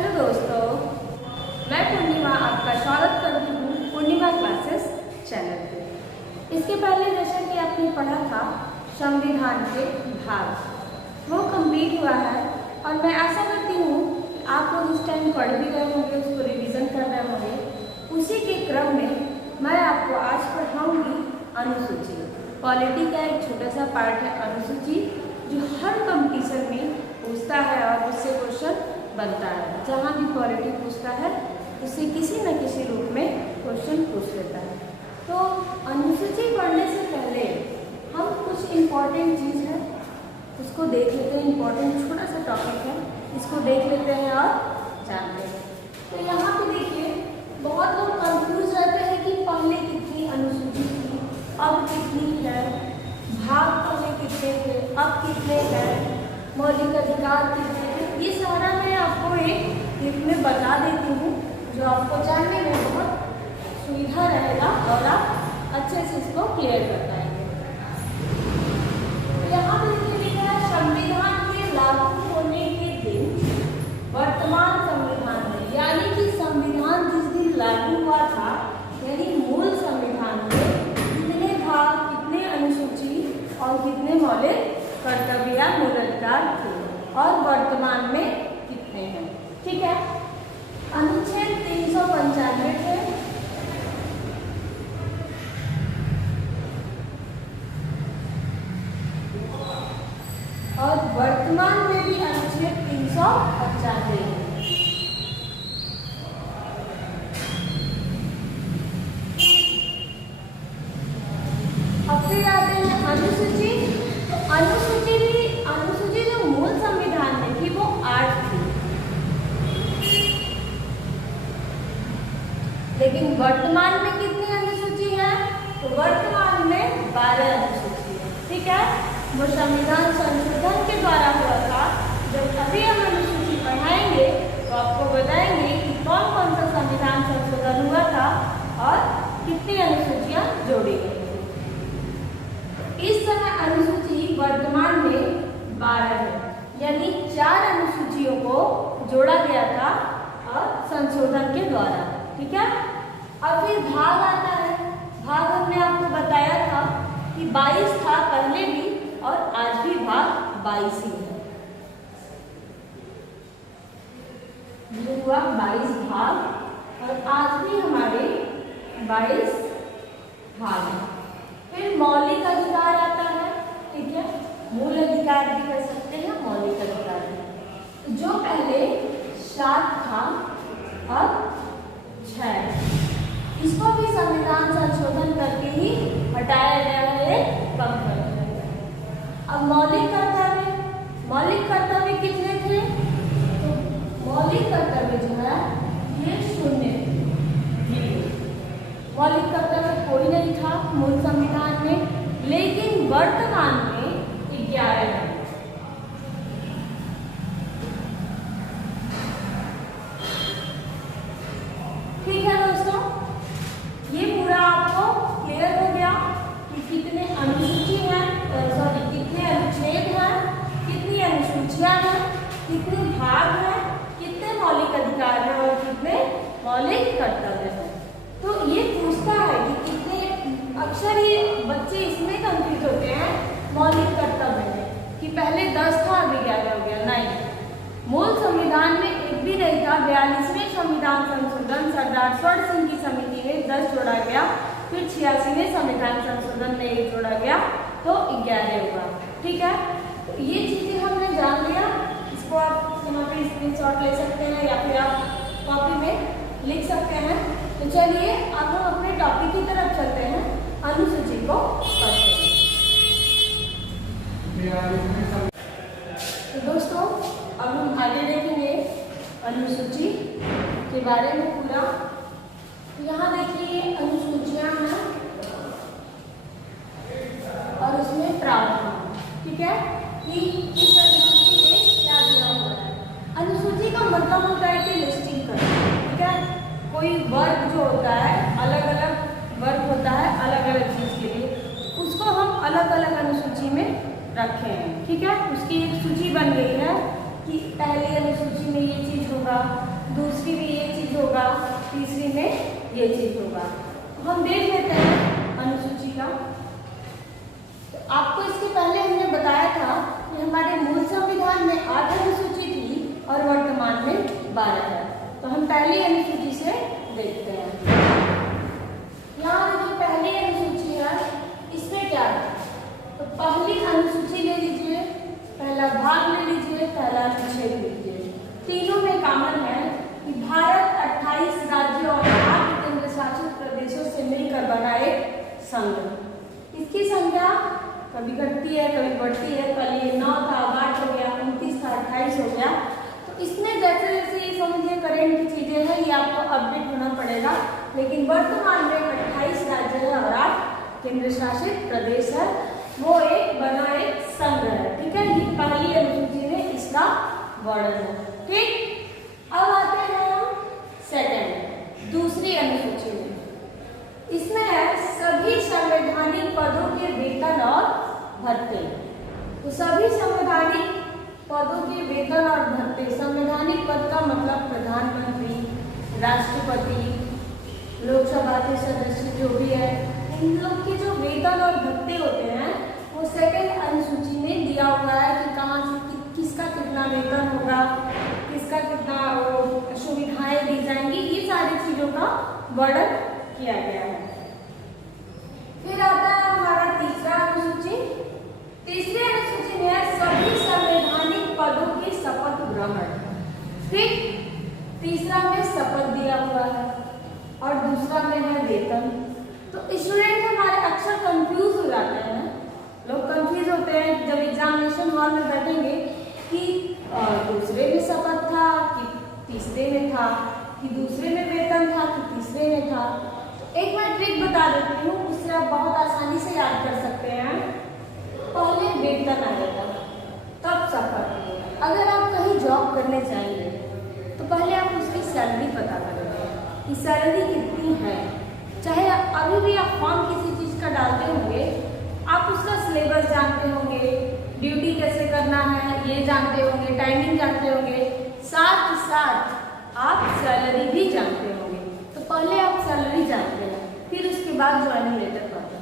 Hello दोस्तों, मैं पूर्णिमा आपका स्वागत करती हूँ पूर्णिमा क्लासेस चैनल पे। इसके पहले जैसा कि आपने पढ़ा था संविधान के भाग, वो कंप्लीट हुआ है और मैं आशा करती हूँ कि आप लोग इस टाइम पढ़ भी रहे होंगे, उसको रिवीजन कर रहे होंगे। उसी के क्रम में मैं आपको आज पढ़ाऊँगी अनुसूची। पॉलिटी का एक छोटा सा पार्ट है अनुसूची, जो हर कंपटीशन में पूछता है और उससे क्वेश्चन बनता है। जहाँ भी पॉलिटी पूछता है उससे किसी न किसी रूप में क्वेश्चन पूछ लेता है। तो अनुसूची पढ़ने से पहले हम कुछ इम्पॉर्टेंट चीज़ है उसको देख लेते हैं। इम्पॉर्टेंट छोटा सा टॉपिक है, इसको देख लेते हैं और जानते हैं। तो यहाँ पे देखिए, बहुत लोग कंफ्यूज रहते हैं कि पहले कितनी अनुसूची थी, अब कितनी है, भाग पहले कितने थे, अब कितने हैं, मौलिक अधिकार कितने थे। ये सारा मैं आपको एक क्लिप में बता देती हूँ, जो आपको जानने में बहुत सुविधा रहेगा और आप अच्छे से इसको क्लियर कर पाएंगे। तो यहाँ पे लिखा है संविधान के लागू होने के दिन वर्तमान संविधान में, यानी कि संविधान जिस दिन लागू हुआ था, यानी मूल संविधान में कितने भाग, कितने अनुसूची और कितने मौलिक कर्तव्य या मूल अधिकार थे और वर्तमान में कितने हैं। ठीक है, अनुच्छेद 395 है और वर्तमान में भी अनुच्छेद 395 है। अब फिर आते हैं अनुसूची। तो अनुसूची जो मूल संविधान में थी वो 8 थी, लेकिन वर्तमान में कितनी अनुसूची है? तो वर्तमान में 12 अनुसूची है। ठीक है, वो संविधान संशोधन के द्वारा हुआ था। जब अभी हम अनुसूची पढ़ाएंगे तो आपको बताएंगे कि कौन कौन सा संविधान संशोधन हुआ था और कितनी अनुसूचियां जोड़ी गई। इस समय अनुसूची वर्तमान में 12 है, यानी 4 अनुसूचियों को जोड़ा गया था और संशोधन के द्वारा। ठीक है, अब फिर भाग आता है। भाग हमने आपको बताया था कि 22 था पहले भी और आज भी भाग 22 ही है। जो हुआ 22 भाग और आज भी हमारे 22 भाग हैं। फिर मौलिक अधिकार आता है। ठीक है, मूल अधिकार भी कर सकते हैं, मौलिक अधिकार भी। तो जो पहले 7 था अब 6 है, इसको भी संविधान संशोधन करके ही हटाया गया है, कम कर दिया गया। अब मौलिक कर्तव्य कितने थे? तो मौलिक कर्तव्य जो है ये 0 थे। मौलिक कर्तव्य कोई नहीं था मूल संविधान में, लेकिन वर्तमान में 11 है। ठीक है दोस्तों, ये पूरा आपको क्लियर हो गया कि कितने अनुसूची हैं, कितने अनुच्छेद हैं, कितनी अनुसूचियां हैं, कितने भाग हैं, कितने मौलिक अधिकार हैं और कितने मौलिक कर्तव्य हैं। तो ये पूछता है कि कितने, अक्सर ये बच्चे इसमें कंफ्यूज होते हैं मौलिक कर्तव्य में कि पहले 10 था अभी 11 हो गया। नहीं, मूल संविधान में एक भी नहीं था। 42वें संविधान संशोधन सरदार स्वर्ण सिंह की समिति में 10 जोड़ा गया, फिर 86वें संविधान संशोधन में 1 जोड़ा गया, तो 11 हुआ। ठीक है, तो ये चीजें हमने जान लिया। इसको आप यहाँ पे स्क्रीनशॉट ले सकते हैं या फिर आप कॉपी में लिख सकते हैं। तो चलिए अब हम अपने टॉपिक की तरफ चलते हैं, अनुसूची को पढ़ते हैं। तो दोस्तों, अब हम आगे देखेंगे अनुसूची के बारे में पूरा। यहाँ देखिए अनुसूचियां हैं और उसमें प्रावधान। ठीक है, कि इस अनुसूची में क्या दिया हुआ है। अनुसूची का मतलब होता है कि लिस्टिंग करना। ठीक है, कोई वर्ग जो होता है, अलग अलग वर्ग होता है अलग अलग चीज के लिए, उसको हम अलग अलग अनुसूची में रखे हैं। ठीक है, उसकी एक सूची बन गई है कि पहली अनुसूची में ये चीज होगा, तीसरी में ये चीज होगा। तो हम देख लेते हैं अनुसूची का। तो आपको इसके पहले हमने बताया था कि हमारे मूल संविधान में 8 अनुसूची थी और वर्तमान में 12 है। तो हम पहली अनुसूची से देखते हैं। यहाँ जो पहली अनुसूची है इसमें क्या है, तो पहली अनुसूची ले लीजिए, पहला भाग ले लीजिए, पहला अनुच्छेद लीजिए। तीनों में कॉमन है कि भारत 28 राज्यों और 8 केंद्र शासित प्रदेशों से मिलकर बना एक संघ। इसकी संख्या कभी घटती है कभी बढ़ती है। कल ये 9 था, 8 हो गया, 29 था, 28 हो गया। तो इसमें जैसे जैसे ये समझिए करेंट की चीजें हैं, ये आपको अपडेट होना पड़ेगा। लेकिन वर्तमान में 28 राज्य है और 8 केंद्र शासित प्रदेश है, वो एक बना एक संघ है। ठीक है, ये पहली अनुसूची में इसका वर्णन है। ठीक, अब आते हैं हम सेकंड दूसरी अनुसूची में। इसमें है सभी संवैधानिक पदों के वेतन और भत्ते। तो सभी संवैधानिक पदों के वेतन और भत्ते, संवैधानिक पद का मतलब प्रधानमंत्री, राष्ट्रपति, लोकसभा के सदस्य जो भी है, इन लोग के जो वेतन और भत्ते होते हैं वो सेकंड अनुसूची में दिया हुआ है कि कहाँ से किसका कितना वेतन होगा, किसका कितना सुविधाएं दी जाएंगी, ये सारी चीजों का वर्णन किया गया है। फिर आता है हमारा तीसरा अनुसूची। तीसरी अनुसूची में है सभी संवैधानिक पदों की शपथ ग्रहण। ठीक, तीसरा में शपथ दिया हुआ है और दूसरा में है वेतन। तो स्टूडेंट हमारे अक्सर कंफ्यूज हो जाते हैं, लोग कंफ्यूज होते हैं जब एग्जामिनेशन हॉल में बैठेंगे कि दूसरे में शपथ था कि तीसरे में था, कि दूसरे में वेतन था कि तीसरे में था। तो एक मैं ट्रिक बता देती हूँ, उससे आप बहुत आसानी से याद कर सकते हैं। पहले वेतन आएगा तब शपथ। अगर आप कहीं जॉब करने जाएंगे तो पहले आप उसकी सैलरी पता करेंगे कि सैलरी कितनी है। चाहे अभी भी आप फॉर्म किसी चीज़ का डालते होंगे, आप उसका सिलेबस जानते होंगे, ड्यूटी कैसे करना है ये जानते होंगे, टाइमिंग जानते होंगे, साथ ही साथ आप सैलरी भी जानते होंगे। तो पहले आप सैलरी जानते हैं, फिर उसके बाद ज्वाइनिंग लेटर पाते हैं।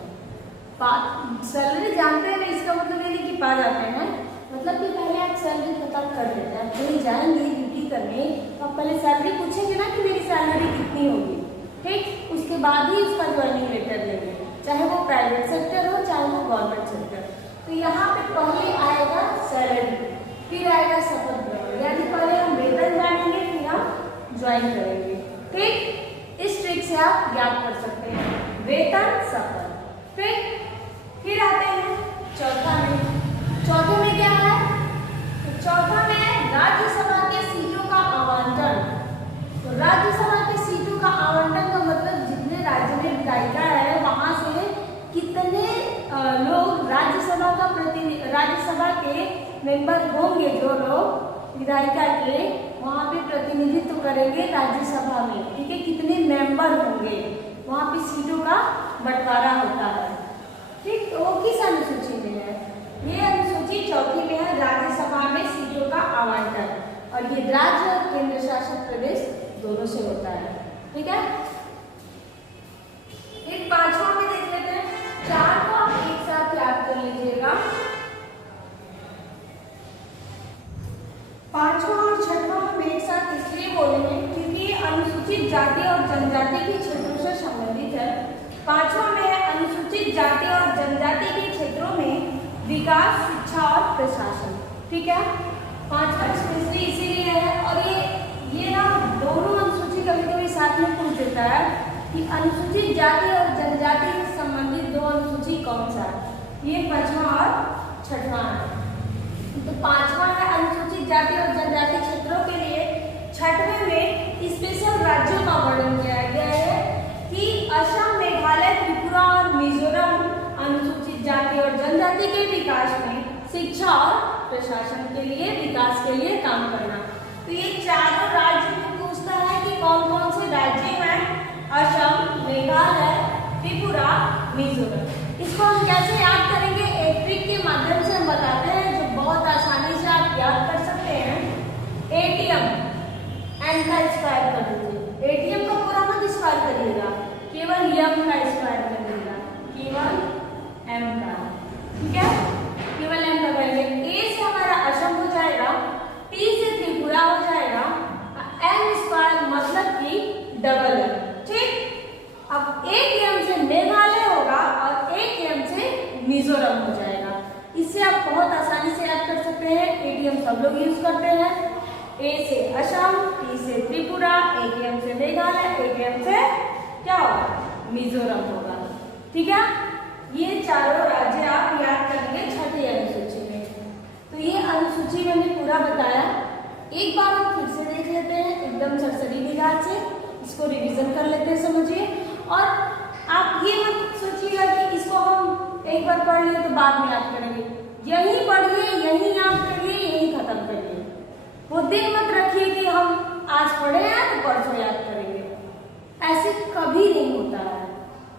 सैलरी जानते हैं इसका मतलब ये नहीं कि पा जाते हैं, मतलब कि पहले आप सैलरी पता कर लेते हैं। कहीं जाएंगे ड्यूटी करने तो आप पहले सैलरी पूछेंगे ना कि मेरी सैलरी कितनी होगी। ठीक, उसके बाद ही उसका ज्वाइनिंग लेटर लेंगे, चाहे वो प्राइवेट सेक्टर हो चाहे वो गवर्नमेंट सेक्टर। तो यहाँ पे पहले आएगा सैलरी, फिर आएगा शपथ ग्रहण, यानी पहले हम वेतन जानेंगे फिर हम ज्वाइन करेंगे। ठीक, इस ट्रिक से आप याद कर सकते हैं वेतन शपथ। फिर आते हैं चौथा में। चौथे में क्या है, तो चौथा में राज्यसभा के सीटों का आवंटन। तो राज्यसभा के सीटों का आवंटन का मतलब जितने राज्य में विधायिका है वहां से कितने लोग राज्यसभा के मेंबर होंगे, जो लोग विधायिका के वहां पे प्रतिनिधित्व करेंगे राज्यसभा में। ठीक है, कितने मेंबर होंगे, वहां पे सीटों का बंटवारा होता है। ठीक, तो वो किस अनुसूची में है, ये अनुसूची चौथी में है, राज्यसभा में सीटों का आवंटन। और ये राज्य और केंद्र शासित प्रदेश दोनों से होता है। ठीक है, एक पांचवा में देख लेते हैं। चार को आप एक साथ याद कर लीजिएगा। पांचवा और छठवां हम एक साथ इसलिए बोलेंगे क्योंकि अनुसूचित जाति और जनजाति के क्षेत्रों से संबंधित है। पांचवा में है अनुसूचित जाति और जनजाति के क्षेत्रों में विकास, शिक्षा और प्रशासन। ठीक है, पांचवा स्पेशली इसीलिए है। और ये ना दोनों अनुसूची कभी कभी साथ में पूछ देता है कि अनुसूचित जाति और जनजाति से संबंधित दो अनुसूची कौन सा है। ये पांचवा और छठवां है। तो पांचवा है अनुसूचित जाति और जनजाति क्षेत्रों के लिए। छठवें में स्पेशल राज्यों का वर्णन किया गया है कि असम, मेघालय, त्रिपुरा और मिजोरम अनुसूचित जाति और जनजाति के विकास में शिक्षा और प्रशासन के लिए, विकास के लिए काम करना। तो ये चारों राज्य में पूछता है कि कौन कौन से राज्य हैं, असम, मेघालय, त्रिपुरा, मिजोरम। इसको हम कैसे याद करेंगे, एक ट्रिक के माध्यम से हम बताते हैं जो बहुत आसानी से आप याद कर सकते हैं। एटीएम, एन का स्क्वायर कर दीजिए। एटीएम का पूरा केवल m का, ठीक है, केवल m का करेंगे। a से हमारा असम हो जाएगा, t से त्रिपुरा हो जाएगा, m स्क्वायर मतलब कि डबल m, ठीक। अब एक m से मेघालय होगा और एक m से मिजोरम हो जाएगा। इससे आप बहुत आसानी से याद कर सकते हैं। एटीएम सब लोग यूज करते हैं। ए से असम, टी से त्रिपुरा, एटीएम से मेघालय, एटीएम से क्या होगा, मिजोरम होगा, ठीक है। ये चारों राज्य आप याद करेंगे छठी अनुसूची में। तो ये अनुसूची मैंने पूरा बताया, एक बार हम फिर से देख लेते हैं एकदम सरसरी निगाह से, इसको रिवीजन कर लेते हैं, समझिए। और आप ये मत सोचिएगा कि इसको हम एक बार पढ़ लिए तो बाद में याद करेंगे। यही पढ़िए, यही याद करिए, यही खत्म करिए। वो दिन मत रखिए कि हम आज पढ़े हैं तो परसों याद करेंगे, ऐसे कभी नहीं होता है,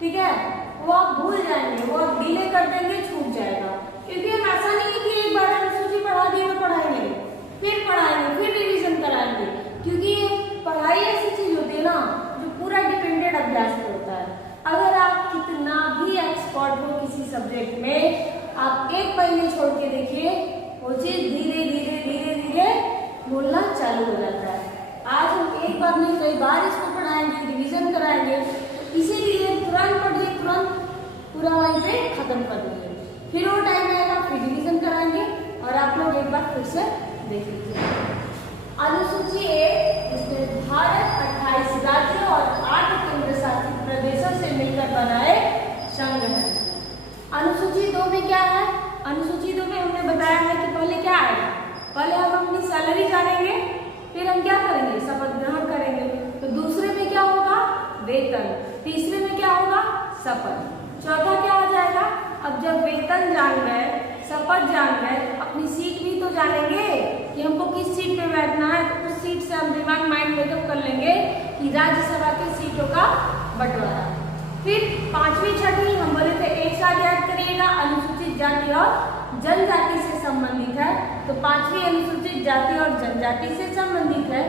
ठीक है। वो आप भूल जाएंगे, वो आप डिले कर देंगे, छूट जाएगा। क्योंकि हम ऐसा नहीं है कि एक बार अनुसूची पढ़ा दी तो पढ़ाएंगे, फिर पढ़ाएंगे, फिर रिविजन कराएंगे। क्योंकि पढ़ाई ऐसी चीज होती है ना जो पूरा डिपेंडेंट अभ्यास पे होता है। अगर आप कितना भी एक्सपर्ट हो किसी सब्जेक्ट में, आप एक महीने छोड़ के देखिए, वो चीज धीरे धीरे धीरे धीरे बोलना चालू हो जाता है। आज हम एक बार नहीं कई बार इसको पढ़ाएंगे, रिवीजन कराएंगे, इसीलिए तुरंत पढ़िए, तुरंत पूरा वहीं पे खत्म कर दीजिए। फिर वो टाइम आएगा, फिर रिवीजन कराएंगे और आप लोग एक बार फिर से देख लीजिए। अनुसूची एक, इसमें भारत 28 राज्यों और 8 केंद्र शासित प्रदेशों से मिलकर बनाए संघ है। अनुसूची दो में क्या है, अनुसूची दो में हमने बताया है कि पहले क्या आएगा, पहले हम अपनी सैलरी जानेंगे, फिर हम क्या करेंगे, शपथ ग्रहण करेंगे। तो दूसरे में क्या होगा, वेतन। तीसरे में क्या होगा, शपथ। चौथा क्या हो जाएगा, अब जब वेतन जान गए, शपथ जान गए, अपनी सीट भी तो जानेंगे कि हमको किस सीट पे बैठना है। तो उस सीट से हम दिमाग माइंड मेकअप कर लेंगे कि राज्यसभा की सीटों का बंटवारा। फिर पांचवी छठी हम बोले थे एक साथ याद करिएगा, अनुसूचित जाति और जनजाति से संबंधित है। तो पांचवी अनुसूचित जाति और जनजाति से संबंधित है।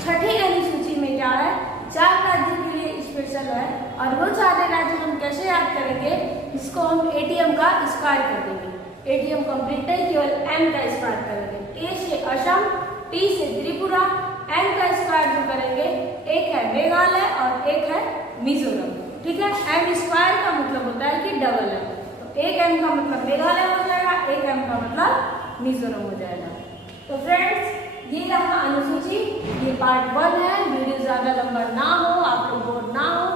छठी अनुसूची में क्या है, 4 राज्य के लिए स्पेशल है। और वो 4 राज्य हम कैसे याद करेंगे, इसको हम एटीएम का स्क्वायर कर देंगे। एटीएम कंप्लीट है, केवल एम का स्क्वायर करेंगे। ए से असम, टी से त्रिपुरा, एम का स्क्वायर जो करेंगे, एक है मेघालय और एक है मिजोरम, ठीक है। एम स्क्वायर का मतलब होता है कि डबल एम, तो एक एम का मतलब मेघालय हो जाएगा, एक एम का मतलब मिजोरम हो जाएगा। तो फ्रेंड्स, ये रहा अनुसूची, ये पार्ट 1 है। वीडियो ज्यादा लंबा ना हो, आप लोग बोर ना हो।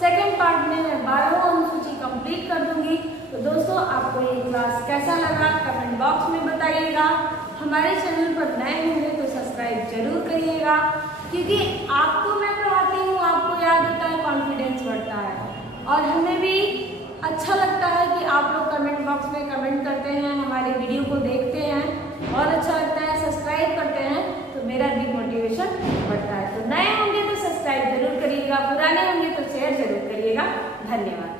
सेकेंड पार्ट में मैं 12 अनुसूची कंप्लीट कर दूंगी। तो दोस्तों, आपको ये क्लास कैसा लगा कमेंट बॉक्स में बताइएगा। हमारे चैनल पर नए होंगे तो सब्सक्राइब जरूर करिएगा, क्योंकि आपको मैं पढ़ाती हूँ, आपको याद होता है, कॉन्फिडेंस बढ़ता है और हमें भी अच्छा लगता है कि आप लोग कमेंट बॉक्स में कमेंट करते हैं, हमारे वीडियो को देखते हैं, बहुत अच्छा लगता है, सब्सक्राइब करते हैं, तो मेरा भी मोटिवेशन बढ़ता है। तो नए होंगे तो सब्सक्राइब जरूर करिएगा, पुराने होंगे तो शेयर जरूर करिएगा। धन्यवाद।